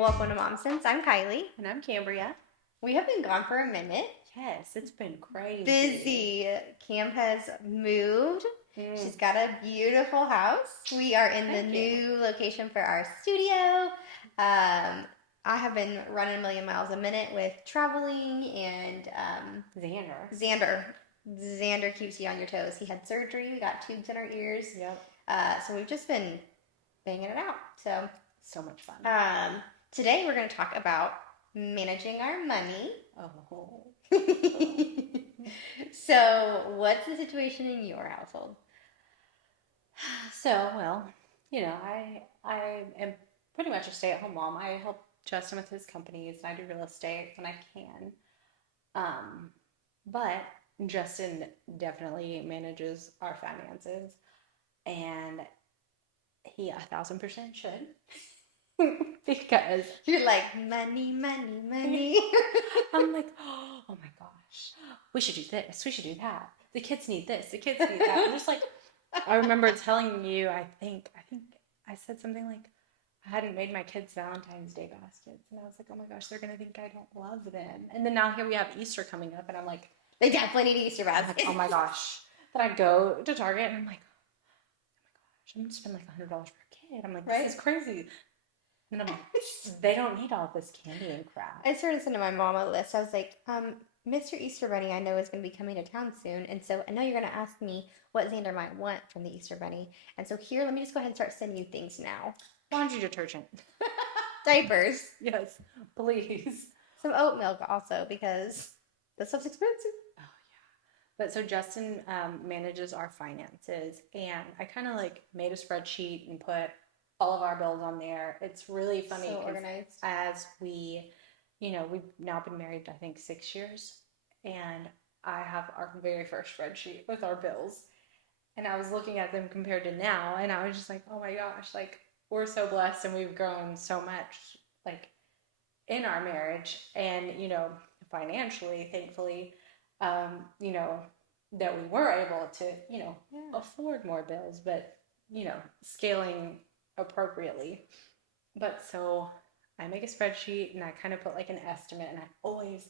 Welcome to Momsense. I'm Kylie. And I'm Cambria. We have been gone for a minute. Yes, it's been crazy. Busy. Cam has moved. Mm, She's got a beautiful house. We are in the thank you. new location for our studio. I have been running a million miles a minute with traveling and Xander. Xander keeps you on your toes. He had surgery. We got tubes in our ears. Yep. So we've just been banging it out. So So much fun. today we're going to talk about managing our money. Oh. So, what's the situation in your household? So, well, I am pretty much a stay-at-home mom. I help Justin with his companies and I do real estate when I can. But Justin definitely manages our finances and he 1,000% should. Because You're like, money, money, money. I'm like, oh my gosh, we should do this, we should do that. The kids need this, the kids need that. I'm just like, I remember telling you, I think I said something like, I hadn't made my kids Valentine's Day baskets, and I was like, oh my gosh, they're gonna think I don't love them. And then now here we have Easter coming up, and I'm like, They definitely need Easter baskets. oh my gosh. Then I go to Target, and I'm like, oh my gosh, I'm gonna spend like $100 per kid. I'm like, Right? this is crazy. And I'm like, they don't need all this candy and crap. I started sending my mom a list. I was like, Mr. Easter Bunny, I know is going to be coming to town soon. And so I know you're going to ask me what Xander might want from the Easter Bunny. And so here, let me just go ahead and start sending you things now. Laundry detergent. Diapers. Yes, please. Some oat milk also because that stuff's expensive. Oh yeah. But so Justin manages our finances, and I kind of like made a spreadsheet and put all of our bills on there. It's really funny So because organized. as we've now been married, I think 6 years, and I have our very first spreadsheet with our bills, and I was looking at them compared to now, and I was just like, oh my gosh, like we're so blessed, and we've grown so much, like in our marriage, and financially, thankfully, you know, that we were able to, Yeah. afford more bills, but scaling appropriately. But so I make a spreadsheet and I kind of put like an estimate, and I always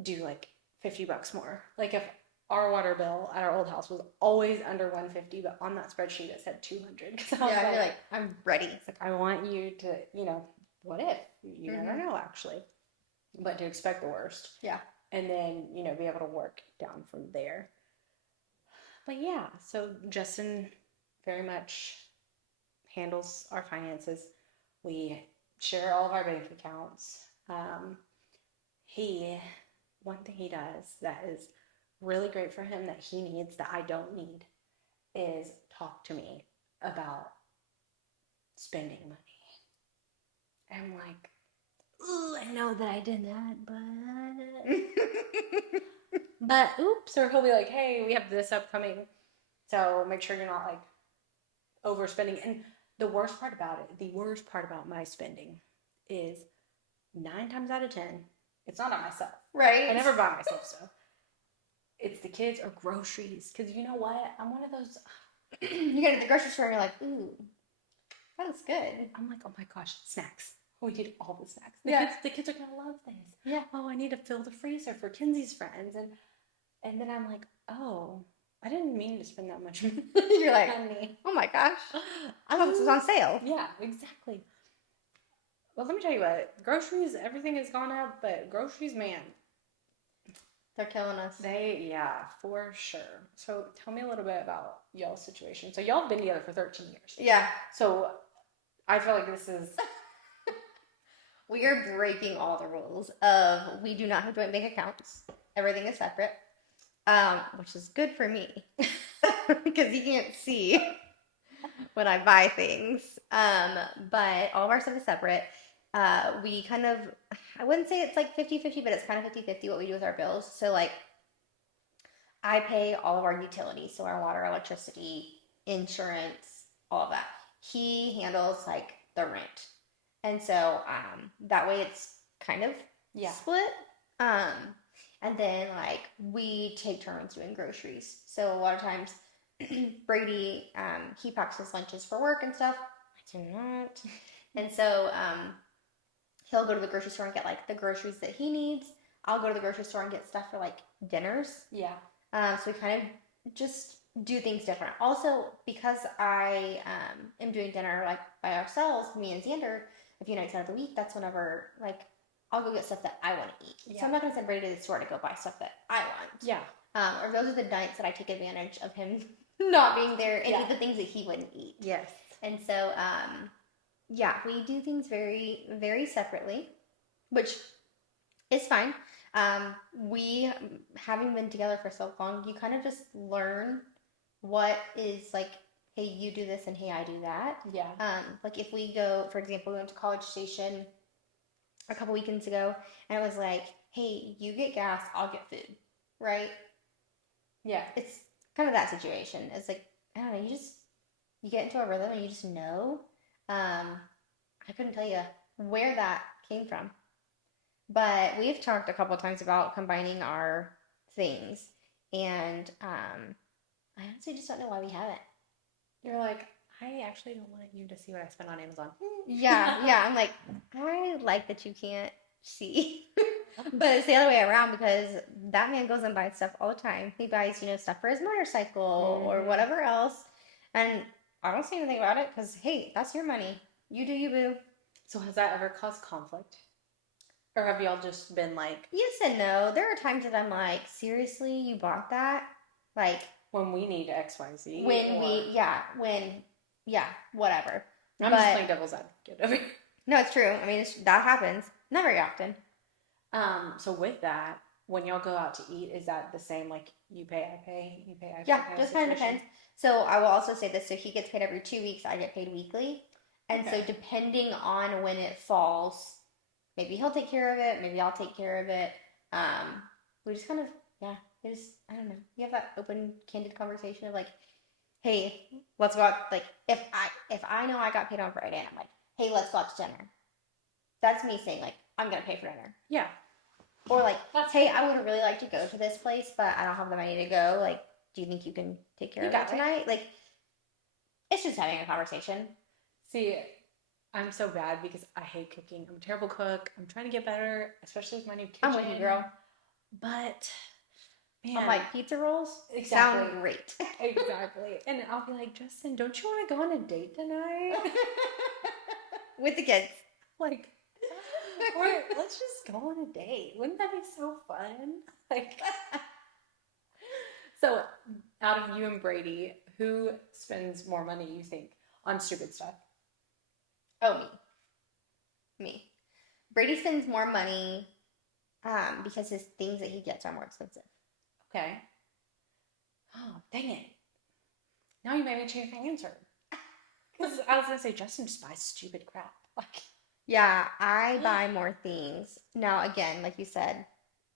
do like $50 more. Like if our water bill at our old house was always under 150, but on that spreadsheet it said 200. Because I was Yeah, you're like, I'm ready. it's like I want you to, what if? You never know actually. But to expect the worst. Yeah. And then, be able to work down from there. But yeah, so Justin very much handles our finances. We share all of our bank accounts. He, one thing he does that is really great for him that he needs that I don't need is talk to me about spending money. I'm like, ooh, I know that I did that, but oops. Or he'll be like, hey, we have this upcoming, so make sure you're not like overspending. And the worst part about my spending is 9 times out of 10, it's not on myself. Right. I never buy myself stuff. It's the kids or groceries. Because you know what? I'm one of those. You go to the grocery store and you're like, ooh, that looks good. I'm like, oh my gosh, snacks. Oh, we need all the snacks. Yeah. The kids are gonna love this. Yeah. Oh, I need to fill the freezer for Kenzie's friends, and then I'm like, oh, I didn't mean to spend that much money. You're like, Honey. oh my gosh, I thought this was on sale. Yeah, exactly. Well, let me tell you what, groceries, everything has gone up, but groceries, man, They're killing us. yeah, for sure. So tell me a little bit about y'all's situation. So y'all have been together for 13 years. Yeah. So I feel like this is We are breaking all the rules of we do not have joint bank accounts. Everything is separate, which is good for me because you can't see when I buy things. But all of our stuff is separate. We kind of, I wouldn't say it's like 50-50, but it's kind of 50-50 what we do with our bills. So like I pay all of our utilities, so our water, electricity, insurance, all of that. He handles like the rent. And so that way it's kind of split. And then like we take turns doing groceries. So a lot of times Brady, he packs his lunches for work and stuff. I do not. And so He'll go to the grocery store and get like the groceries that he needs. I'll go to the grocery store and get stuff for like dinners. Yeah. So we kind of just do things different. Also, because I am doing dinner like by ourselves, me and Xander, a few nights out of the week, that's whenever like I'll go get stuff that I want to eat. Yeah. So I'm not going to send Brady to the store to go buy stuff that I want. Yeah. Or those are the nights that I take advantage of him not being there and Yeah. eat the things that he wouldn't eat. Yes. And so, yeah, we do things very, very separately, which is fine. We, having been together for so long, you kind of just learn what is like, hey, you do this and hey, I do that. Yeah. Like if we go, for example, we went to College Station a couple weekends ago, and it was like, hey, you get gas, I'll get food, right? Yeah. It's kind of that situation. It's like, I don't know, you get into a rhythm and you just know. I couldn't tell you where that came from. But we've talked a couple of times about combining our things, and I honestly just don't know why we haven't. You're like, I actually don't want you to see what I spent on Amazon. Yeah. I'm like, I like that you can't see. But it's the other way around because that man goes and buys stuff all the time. He buys, stuff for his motorcycle or whatever else. And I don't say anything about it because, hey, that's your money. You do you, boo. So has that ever caused conflict? Or have y'all just been like... Yes and no. There are times that I'm like, seriously, you bought that? Like... When we need XYZ. Whatever. I'm just playing devil's advocate over here. No, it's true. I mean, that happens. Not very often. So with that, when y'all go out to eat, is that the same? Like you pay, I pay, you pay, I pay. Yeah, just kind of depends. So I will also say this: so he gets paid every 2 weeks. I get paid weekly, and so depending on when it falls, maybe he'll take care of it. Maybe I'll take care of it. We just kind of I don't know. You have that open, candid conversation of like, hey, let's go out. Like if I know I got paid on Friday, and I'm like, hey, let's go out to dinner. That's me saying like, I'm gonna pay for dinner. Yeah. Or like, hey, I would really like to go to this place, but I don't have the money to go. Like, do you think you can take care of it tonight? Like, it's just having a conversation. See, I'm so bad because I hate cooking. I'm a terrible cook. I'm trying to get better, especially with my new kitchen. I'm with you, girl. But, man. I'm like, pizza rolls sound great. Exactly. And I'll be like, Justin, don't you want to go on a date tonight? With the kids. Like... Or let's just go on a date. Wouldn't that be so fun? Like, so out of you and Brady, who spends more money, you think, on stupid stuff? Oh, me. Brady spends more money because his things that he gets are more expensive. Okay. Oh, dang it. Now you made me change my answer. Because I was going to say, Justin just buys stupid crap. Like... Yeah, I buy more things. Now, again, like you said,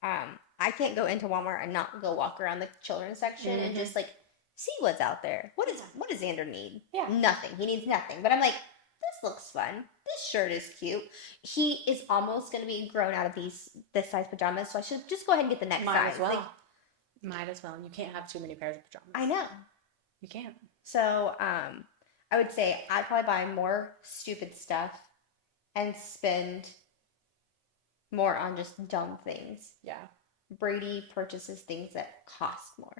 I can't go into Walmart and not go walk around the children's section and just like see what's out there. What does Xander need? Yeah. Nothing. He needs nothing. But I'm like, this looks fun. This shirt is cute. He is almost going to be grown out of this size pajamas, so I should just go ahead and get the next size. As well. Might as well. You can't have too many pairs of pajamas. I know. You can't. So, I would say I'd probably buy more stupid stuff and spend more on just dumb things. Yeah. Brady purchases things that cost more.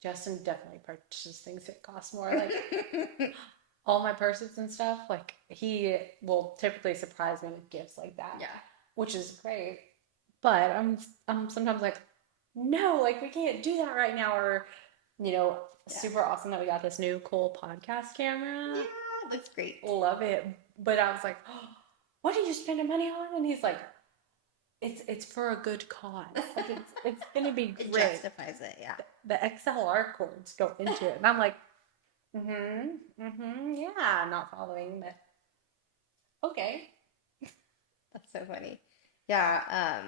Justin definitely purchases things that cost more. Like all my purses and stuff, like he will typically surprise me with gifts like that. Yeah. Which is great. But I'm sometimes like, no, like we can't do that right now. Or, super awesome that we got this new cool podcast camera. Yeah, it looks great. Love it. But I was like, oh, what are you spending money on? And he's like, it's for a good cause. Like it's gonna be great. It justifies it, yeah. The XLR cords go into it. And I'm like, yeah, not following, but okay. That's so funny. Yeah,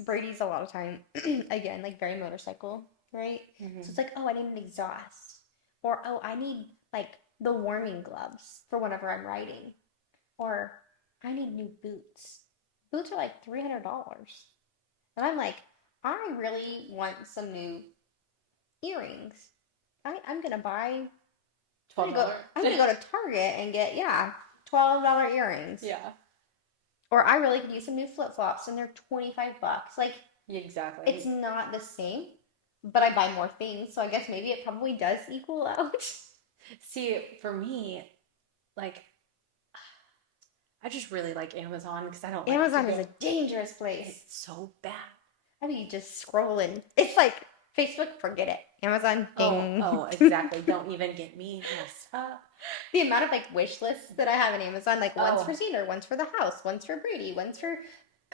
Brady's a lot of time, again, like very motorcycle, right? So it's like, oh, I need an exhaust. Or, oh, I need like the warming gloves for whenever I'm riding. Or I need new boots. Boots are like $300. And I'm like, I really want some new earrings. I'm going to buy... I'm going to go to Target and get, $12 earrings. Yeah. Or I really could use some new flip flops and they're $25. Like, it's Exactly. not the same, but I buy more things. So I guess maybe it probably does equal out. See, for me, like I just really like Amazon because I don't like to Amazon is go. a dangerous place. It's so bad. I mean, you just scrolling. It's like Facebook, forget it. Amazon, Oh, ding. exactly. Don't even get me messed up. The amount of like wish lists that I have in Amazon, like one's for Oh, Cedar, one's for the house, one's for Brady, one's for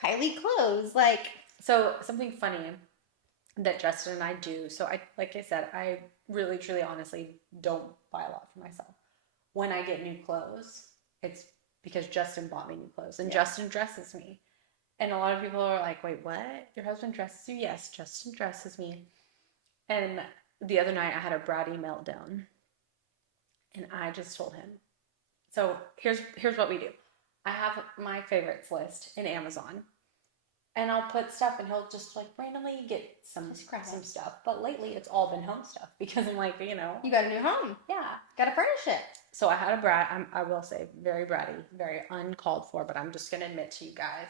Kylie clothes. Like, so something funny that Justin and I do. So like I said, I really, truly, honestly don't buy a lot for myself. When I get new clothes, it's because Justin bought me new clothes and yeah. Justin dresses me. And a lot of people are like, wait, what? Your husband dresses you? Yes, Justin dresses me. And the other night I had a bratty meltdown. And I just told him. So here's what we do. I have my favorites list in Amazon. And I'll put stuff and he'll just like randomly get some stuff. But lately it's all been home stuff because I'm like, You got a new home. yeah. Gotta furnish it. So I had a brat. I will say very bratty, very uncalled for, but I'm just going to admit to you guys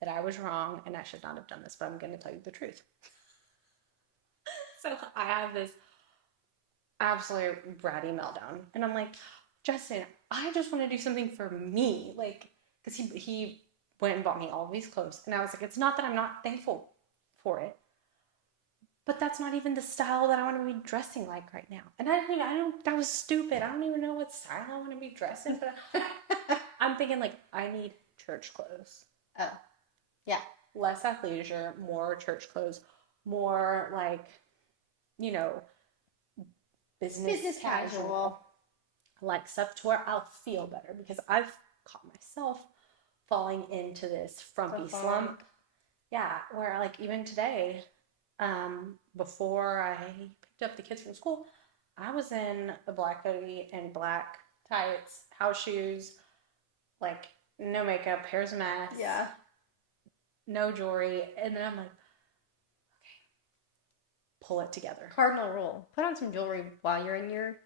that I was wrong and I should not have done this, but I'm going to tell you the truth. So I have this absolute bratty meltdown. And I'm like, Justin, I just want to do something for me. Like, because he went and bought me all these clothes. And I was like, it's not that I'm not thankful for it, but that's not even the style that I want to be dressing like right now. And that was stupid. I don't even know what style I want to be dressed in, but I'm thinking like, I need church clothes. Oh, yeah. Less athleisure, more church clothes, more like, you know, business casual. Like stuff to where I'll feel better because I've caught myself falling into this frumpy slump. Yeah, where like even today, before I picked up the kids from school, I was in a black hoodie and black tights, house shoes, like no makeup, hair's a mess. Yeah. No jewelry. And then I'm like, okay, pull it together. Cardinal rule. Put on some jewelry while you're in your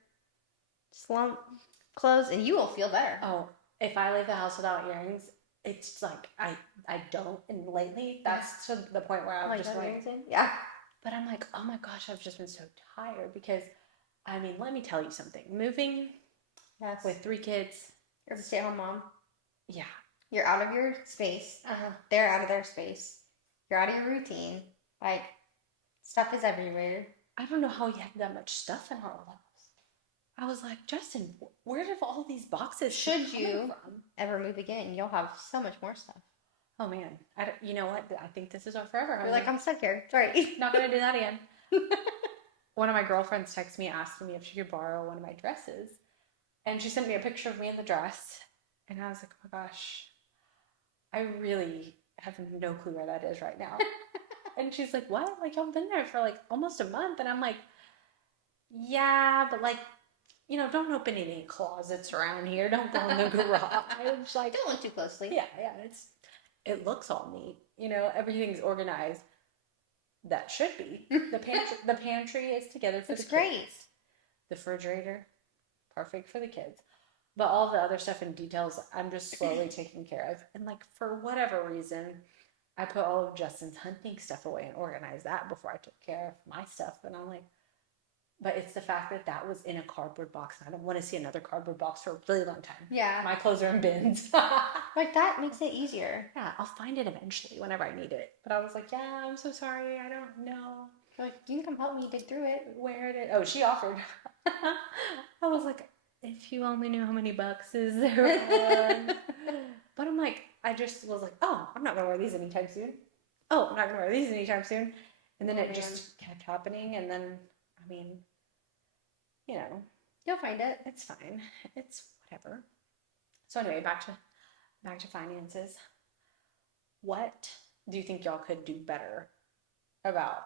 slump clothes and you will feel better. Oh, if I leave the house without earrings, it's like I don't. And lately, that's to the point where I'm just like, yeah. but I'm like, oh my gosh, I've just been so tired because, I mean, let me tell you something. Moving with 3 kids. You're a stay-at-home mom. Yeah. You're out of your space. They're out of their space. You're out of your routine. Like, stuff is everywhere. I don't know how you have that much stuff in our house. I was like, Justin, where did all these boxes should you ever move again? You'll have so much more stuff. Oh man, you know what? I think this is our forever home. You're like, I'm stuck here. Sorry. Not gonna do that again. One of my girlfriends texted me asking me if she could borrow one of my dresses, and she sent me a picture of me in the dress, and I was like, oh my gosh, I really have no clue where that is right now. And she's like, what? Like, y'all been there for like almost a month, and I'm like, yeah, but like, don't open any closets around here. Don't go in the garage. Like, don't look too closely. Yeah, it looks all neat. Everything's organized. That should be. The pantry is together for the kids. It's great. The refrigerator, perfect for the kids. But all the other stuff and details, I'm just slowly taking care of. And like for whatever reason, I put all of Justin's hunting stuff away and organized that before I took care of my stuff. And I'm like, but it's the fact that that was in a cardboard box. And I don't want to see another cardboard box for a really long time. Yeah. My clothes are in bins. Like, that makes it easier. Yeah, I'll find it eventually whenever I need it. But I was like, yeah, I'm so sorry. I don't know. Like, you can come help me dig through it. Where it is. Oh, she offered. I was like, if you only knew how many boxes there were. But I'm like, I just was like, oh, I'm not going to wear these anytime soon. Oh, I'm not going to wear these anytime soon. And then it just kept happening. And then, I mean, you'll find it. It's fine. It's whatever. So anyway, back to finances. What do you think y'all could do better about?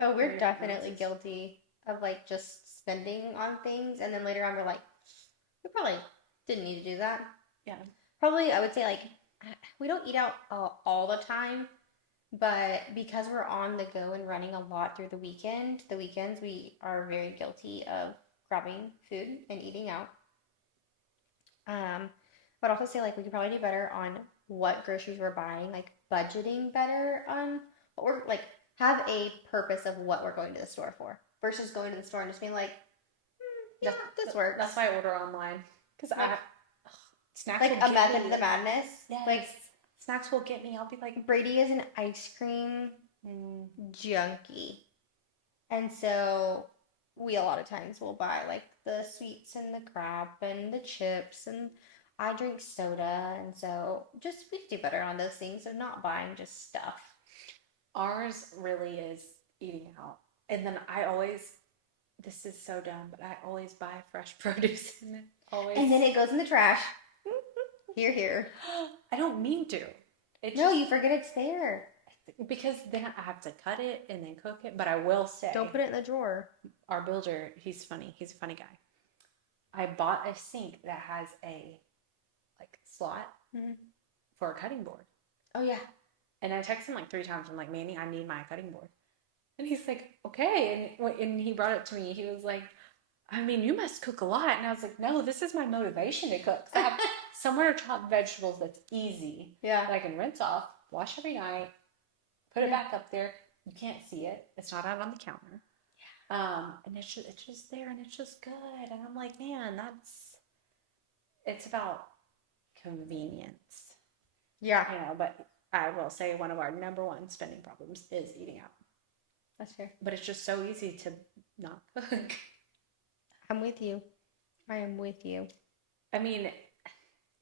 Oh, we're definitely guilty of like just spending on things, and then later on we're like, we probably didn't need to do that. Yeah. Probably, I would say like we don't eat out all the time, but because we're on the go and running a lot through the weekends we are very guilty of grabbing food and eting out. But also say like we could probably do better on what groceries we're buying, like budgeting better on what we're like, have a purpose of what we're going to the store for versus going to the store and just being like, yeah, this works. That's why I order online because Like, snacks like will a get method me. to the madness. Yes. Like Snacks will get me. I'll be like, Brady is an ice cream junkie. And so we a lot of times will buy like the sweets and the crap and the chips and I drink soda and so just we do better on those things of not buying just stuff. ours really is eating out. And then I always, this is so dumb, but I always buy fresh produce and it always. And then it goes in the trash. Here, here. I don't mean to. No, you forget it's there. Because then I have to cut it and then cook it. But I will say, don't put it in the drawer. Our builder, he's funny. He's a funny guy. I bought a sink that has a like slot for a cutting board. Oh yeah. And I texted him like 3 times. I'm like, Manny, I need my cutting board. And he's like, okay. And he brought it to me. He was like, I mean, you must cook a lot. And I was like, no, this is my motivation to cook. I have somewhere to chop vegetables that's easy. Yeah. That I can rinse off, wash every night, put it back up there. You can't see it. It's not out on the counter. And it's just there and it's just good. And I'm like, man, it's about convenience. Yeah. You know, but I will say one of our number one spending problems is eating out. That's fair. But it's just so easy to not cook. I'm with you. I am with you. I mean,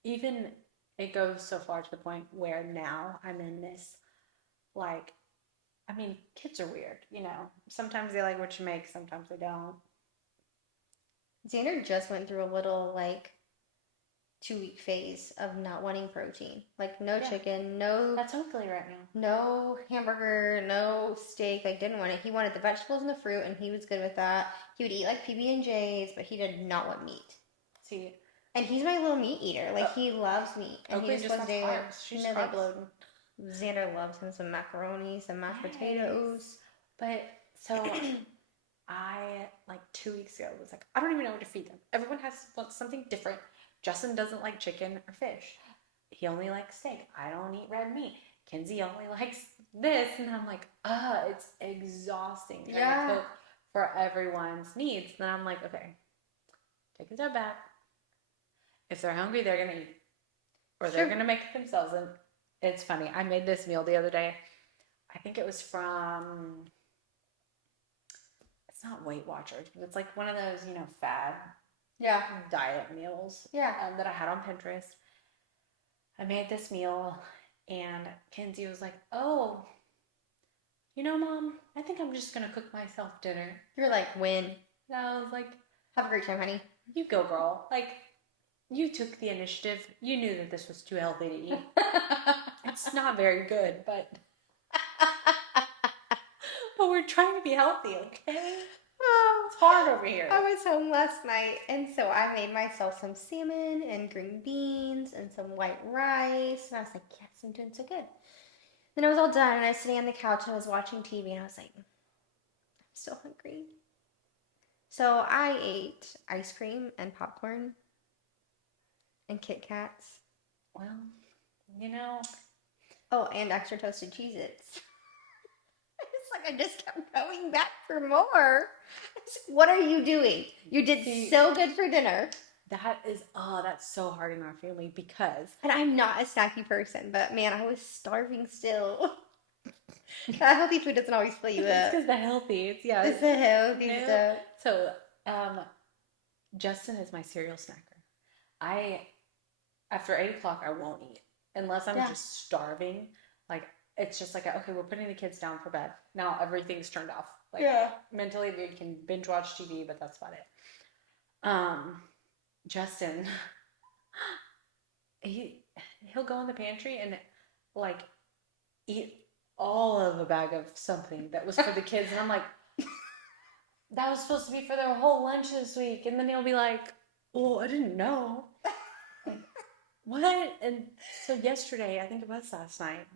even it goes so far to the point where now I'm in this, like, I mean, kids are weird, you know. Sometimes they like what you make, sometimes they don't. Xander just went through a little, like, 2-week phase of not wanting protein. Like, no chicken, no... That's ugly right now. No hamburger, no steak. Like, didn't want it. He wanted the vegetables and the fruit, and he was good with that. He would eat, like, PB&Js, but he did not want meat. See... And he's my little meat eater. Like, he loves meat. And Oakley he just has carbs. She's carbs. Xander loves him some macaroni, some mashed potatoes. But, so... I, like, 2 weeks ago, was like, I don't even know what to feed them. Everyone wants something different. Justin doesn't like chicken or fish. He only likes steak. I don't eat red meat. Kinsey only likes this. And I'm like, it's exhausting trying to cook for everyone's needs. Then I'm like, okay, take a step back. If they're hungry, they're going to eat. Or they're going to make it themselves. And it's funny. I made this meal the other day. I think it was from... It's not Weight Watchers, but it's like one of those, you know, fad diet meals that I had on Pinterest. I made this meal and Kenzie was like, oh, you know, Mom, I think I'm just going to cook myself dinner. You're like, win. And I was like, have a great time, honey. You go, girl. Like, you took the initiative. You knew that this was too healthy to eat. It's not very good, but we're trying to be healthy, okay? Oh, it's hard over here. I was home last night, and so I made myself some salmon and green beans and some white rice, and I was like, yes, I'm doing so good. Then I was all done, and I was sitting on the couch, and I was watching TV, and I was like, I'm still hungry. So I ate ice cream and popcorn and Kit Kats. Well, you know. Oh, and extra toasted Cheez-Its. I just kept going back for more. What are you doing? You did so good for dinner. That's so hard in our family because... And I'm not a snacky person, but man, I was starving still. That healthy food doesn't always fill you up. It's because the healthy. It's the healthy stuff. So, Justin is my cereal snacker. After 8 o'clock, I won't eat. Unless I'm just starving. Like, it's just like, okay, we're putting the kids down for bed. Now everything's turned off. Like, mentally, we can binge watch TV, but that's about it. Justin, he'll go in the pantry and, like, eat all of a bag of something that was for the kids. And I'm like, that was supposed to be for their whole lunch this week. And then he'll be like, oh, I didn't know. Like, what? And so yesterday, I think it was last night,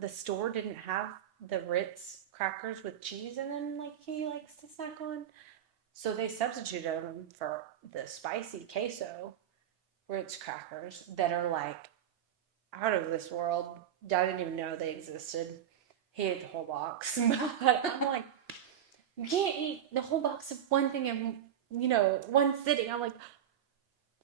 the store didn't have the Ritz crackers with cheese in them like he likes to snack on. So they substituted them for the spicy queso. Ritz crackers that are like out of this world. I didn't even know they existed. He ate the whole box. But I'm like, you can't eat the whole box of one thing in, one sitting. I'm like,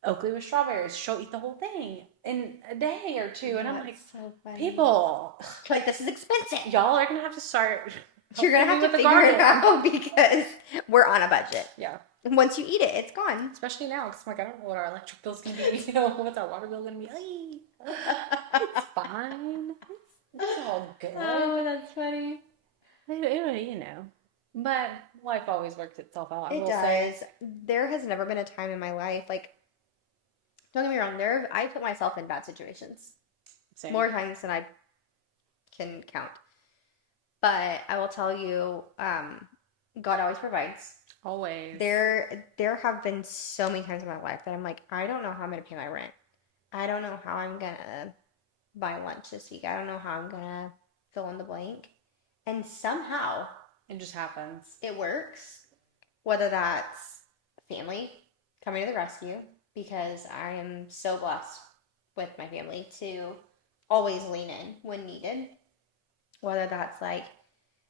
Oakley with strawberries. She'll eat the whole thing in a day or two. And I'm like, so funny. people, Like, this is expensive. y'all are going to have to start. You're going to have to figure it out because we're on a budget. Yeah. Once you eat it, it's gone. Especially now, because I'm like, I don't know what our electric bill's going to be. What's our water bill going to be? It's fine. It's all good. Oh, that's funny. But life always works itself out. It does. There has never been a time in my life, like, don't get me wrong, I put myself in bad situations. Same. More times than I can count. But I will tell you, God always provides. Always. There have been so many times in my life that I'm like, I don't know how I'm going to pay my rent. I don't know how I'm going to buy lunch this week. I don't know how I'm going to fill in the blank. And somehow it just happens. It works. Whether that's family coming to the rescue, because I am so blessed with my family to always lean in when needed. Whether that's like,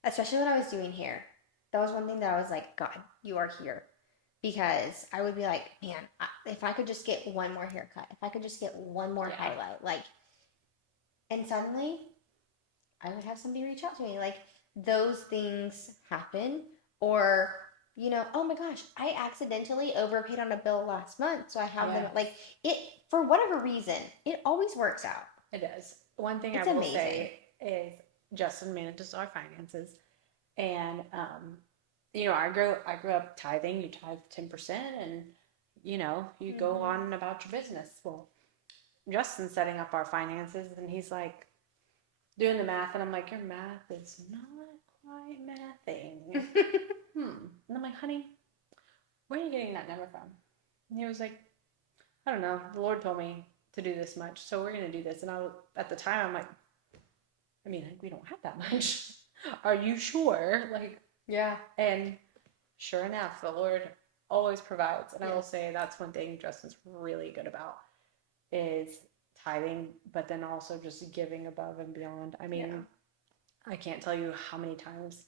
especially when I was doing hair, that was one thing that I was like, God, you are here. Because I would be like, man, if I could just get one more haircut, if I could just get one more highlight, like, and suddenly I would have somebody reach out to me. Like, those things happen. Or, oh my gosh, I accidentally overpaid on a bill last month. So I have them, like, it, for whatever reason, it always works out. It does. One thing I will say is Justin manages our finances. And, I grew up tithing. You tithe 10% and, you go on about your business. Well, Justin's setting up our finances and he's like doing the math. And I'm like, your math is not quite mathing. And I'm like, honey, where are you getting that number from? And he was like, I don't know. The Lord told me to do this much. So we're going to do this. And at the time, I'm like, we don't have that much. Are you sure? Like, yeah. And sure enough, the Lord always provides. And I will say that's one thing Justin's really good about is tithing, but then also just giving above and beyond. I can't tell you how many times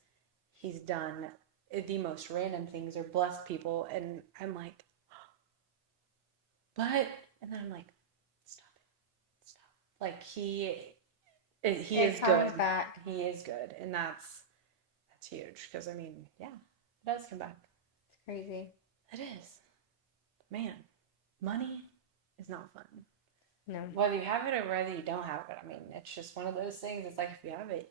he's done the most random things or blessed people. And I'm like, but, and then I'm like, stop. Like he is good. Back. He is good. And that's huge. Because it does come back. It's crazy. It is. Man, money is not fun. No. Whether you have it or whether you don't have it. It's just one of those things. It's like if you have it,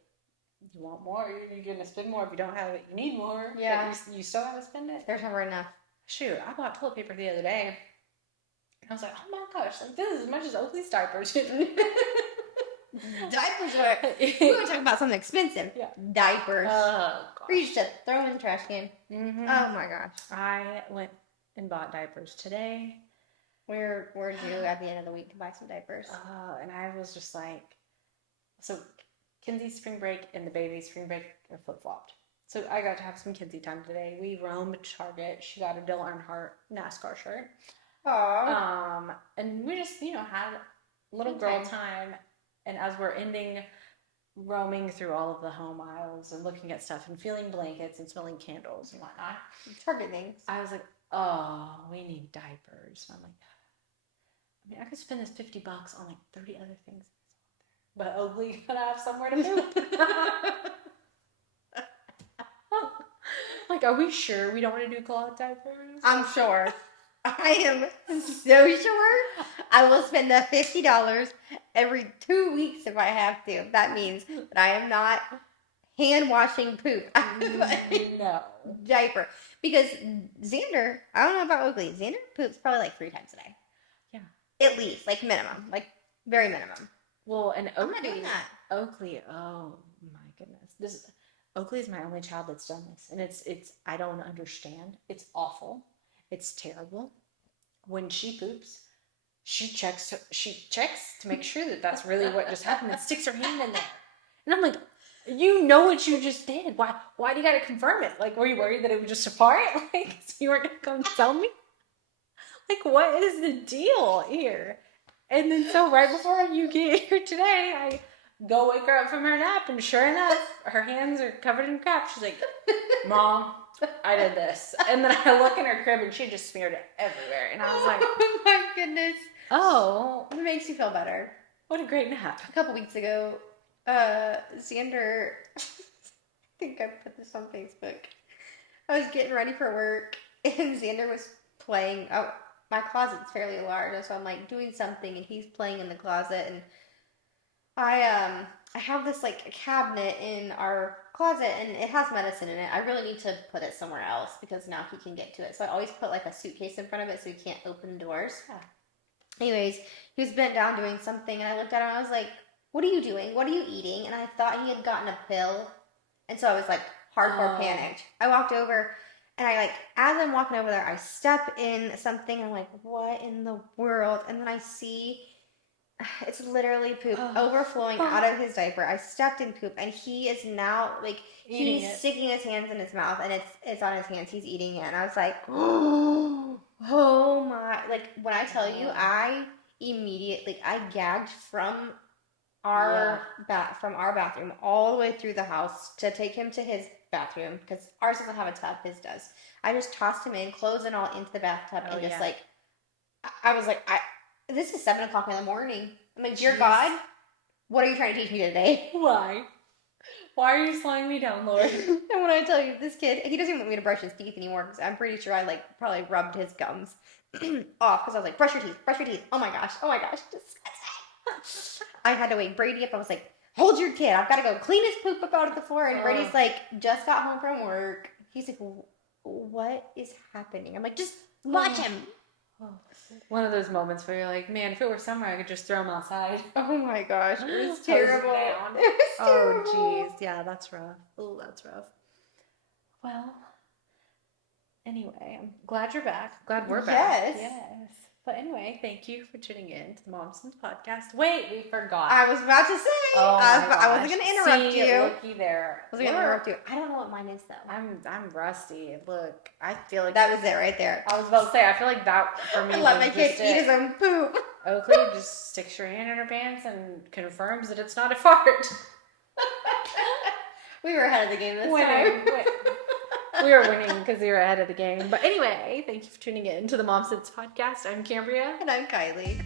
you want more. You're going to spend more. If you don't have it, you need more. Yeah. You still have to spend it. There's never enough. Shoot, I bought toilet paper the other day. And I was like, oh my gosh, this is as much as Oakley's diapers. Diapers are. We were talking about something expensive. Yeah. Diapers. Oh, gosh. We used to throw in the trash can. Mm-hmm. Oh my gosh. I went and bought diapers today. We're due at the end of the week to buy some diapers. And I was just like, so Kenzie's spring break and the baby's spring break are flip-flopped. So I got to have some Kenzie time today. We roamed Target. She got a Dale Earnhardt NASCAR shirt. Aww. And we just, had little girl time. And as we're ending roaming through all of the home aisles and looking at stuff and feeling blankets and smelling candles and whatnot, Target things, I was like, oh, we need diapers. And I'm like, I could spend this $50 on like 30 other things. But Oakley gotta have somewhere to poop. Like, are we sure we don't want to do cloth diapers? I'm sure. I am so sure I will spend the $50 every 2 weeks if I have to. That means that I am not hand washing poop out of a diaper. Because Xander, I don't know about Oakley, Xander poops probably like 3 times a day. Yeah. At least, like minimum, like very minimum. Well, and Oakley, I'm not doing that. Oakley, oh my goodness. Oakley is my only child that's done this. And it's I don't understand. It's awful. It's terrible. When she poops, she checks to make sure that that's really what just happened and sticks her hand in there. And I'm like, you know what you just did. Why do you got to confirm it? Like, were you worried that it was just a part? Like, so you weren't going to come tell me? Like, what is the deal here? And then so right before you get here today, I go wake her up from her nap, and sure enough, her hands are covered in crap. She's like, Mom, I did this. And then I look in her crib, and she just smeared it everywhere. And I was like, oh my goodness. oh, It makes you feel better. what a great nap. A couple weeks ago, Xander, I think I put this on Facebook. I was getting ready for work, and Xander was playing. Oh, my closet's fairly large, and so I'm like doing something, and he's playing in the closet, and I have this like a cabinet in our closet, and it has medicine in it. I really need to put it somewhere else because now he can get to it. So I always put like a suitcase in front of it so he can't open the doors. Yeah. Anyways, he was bent down doing something, and I looked at him and I was like, "What are you doing? What are you eating?" And I thought he had gotten a pill, and so I was like hardcore panicked. I walked over, and I like as I'm walking over there, I step in something, and I'm like, "What in the world?" And then I see it's literally poop overflowing out of his diaper. I stepped in poop, and he is now like he's sticking his hands in his mouth, and it's on his hands. He's eating it, and I was like, oh my! Like when I tell you, I immediately I gagged from our bathroom all the way through the house to take him to his bathroom because ours doesn't have a tub. His does. I just tossed him in, clothes and all, into the bathtub, and just like I was like this is 7 o'clock in the morning. I'm like, dear God, what are you trying to teach me today? Why? Why are you slowing me down, Lord? And when I tell you, this kid, he doesn't even want me to brush his teeth anymore because I'm pretty sure I like probably rubbed his gums off because I was like, brush your teeth, brush your teeth. Oh my gosh, disgusting. I had to wake Brady up. I was like, hold your kid. I've got to go clean his poop up out of the floor. And Brady's like, just got home from work. He's like, what is happening? I'm like, just watch him. One of those moments where you're like, man, if it were summer, I could just throw him outside. Oh my gosh, it was terrible. It was terrible. Oh, geez. Yeah, that's rough. Oh, that's rough. Well, anyway, I'm glad you're back. Glad we're back. Yes. But anyway, thank you for tuning in to the Momsense podcast. Wait, we forgot. I was about to say. I wasn't going to interrupt you. Looky there. I was going to interrupt you. I don't know what mine is though. I'm rusty. Look, I feel like that was it right there. I was about to say, I feel like that for me. Let my kid eat his own poop. Oakley just sticks your hand in her pants and confirms that it's not a fart. We were ahead of the game this time. We were winning because we were ahead of the game. But anyway, thank you for tuning in to the Momsense podcast. I'm Cambria. And I'm Kylie.